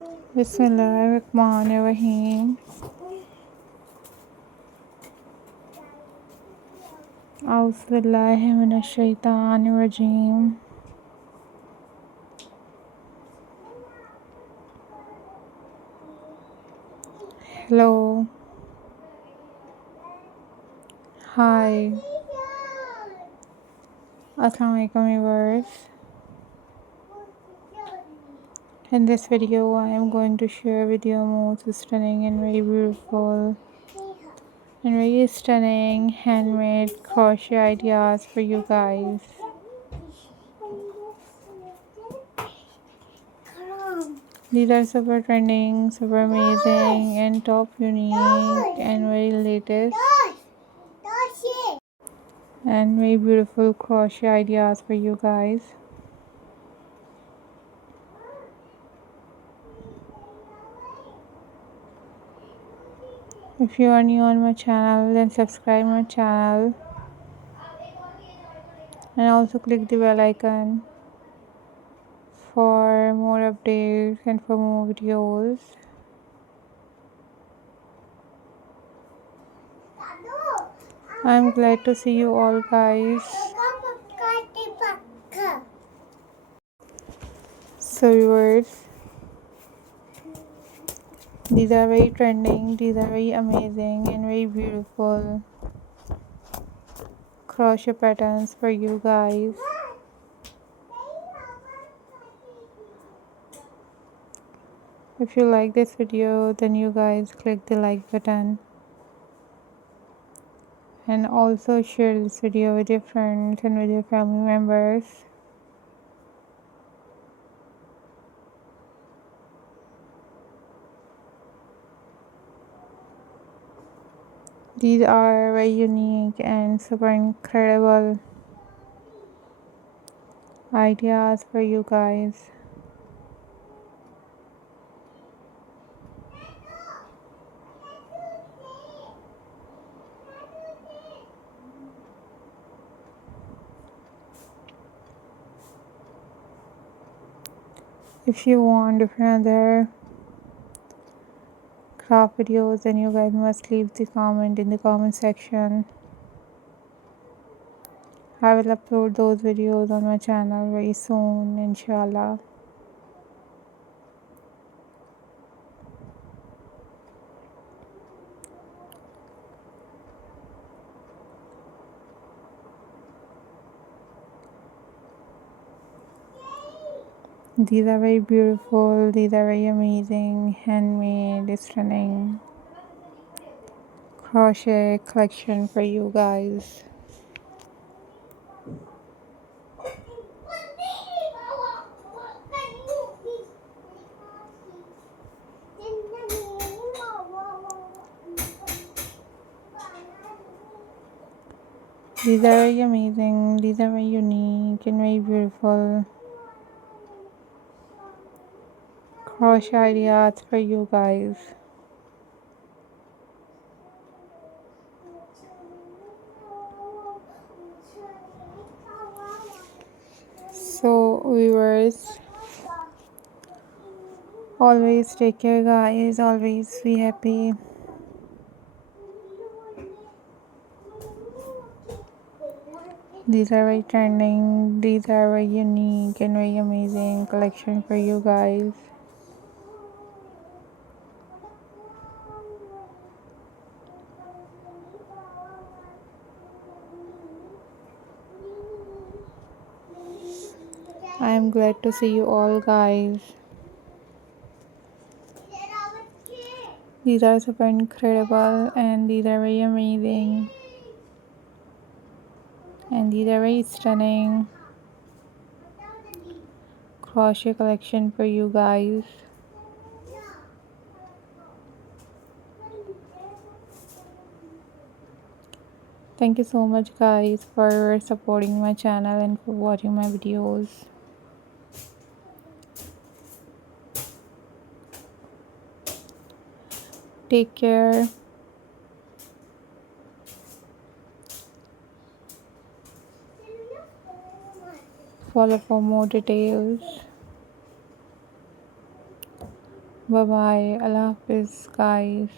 Bismillahirrahmanirrahim. Auzubillahi minash shaitanir rajim. Hello. Hi. Assalamu alaikum viewers. In this video I am going to share with you most stunning and very beautiful and very stunning handmade crochet ideas for you guys. These are super trending, super amazing and top unique and very latest and very beautiful crochet ideas for you guys. If you are new on my channel, then subscribe my channel and also click the bell icon for more updates and for more videos. I'm glad to see you all guys. So viewers, these are very trending, these are very amazing and very beautiful crochet patterns for you guys. If you like this video, then you guys click the like button and also share this video with your friends and with your family members. These are very unique and super incredible ideas for you guys. If you want different other craft videos, then you guys must leave the comment in the comment section. I will upload those videos on my channel very soon, inshallah. These are very beautiful, these are very amazing, handmade, stunning crochet collection for you guys. These are very amazing, these are very unique and very beautiful crochet ideas for you guys. So viewers, always take care guys, always be happy. These are very trending, these are very unique and very amazing collection for you guys. I am glad to see you all guys. These are super incredible and these are very amazing and these are very stunning crochet collection for you guys. Thank you so much guys for supporting my channel and for watching my videos. Take care. Follow for more details. Bye bye. Allah Hafiz, guys.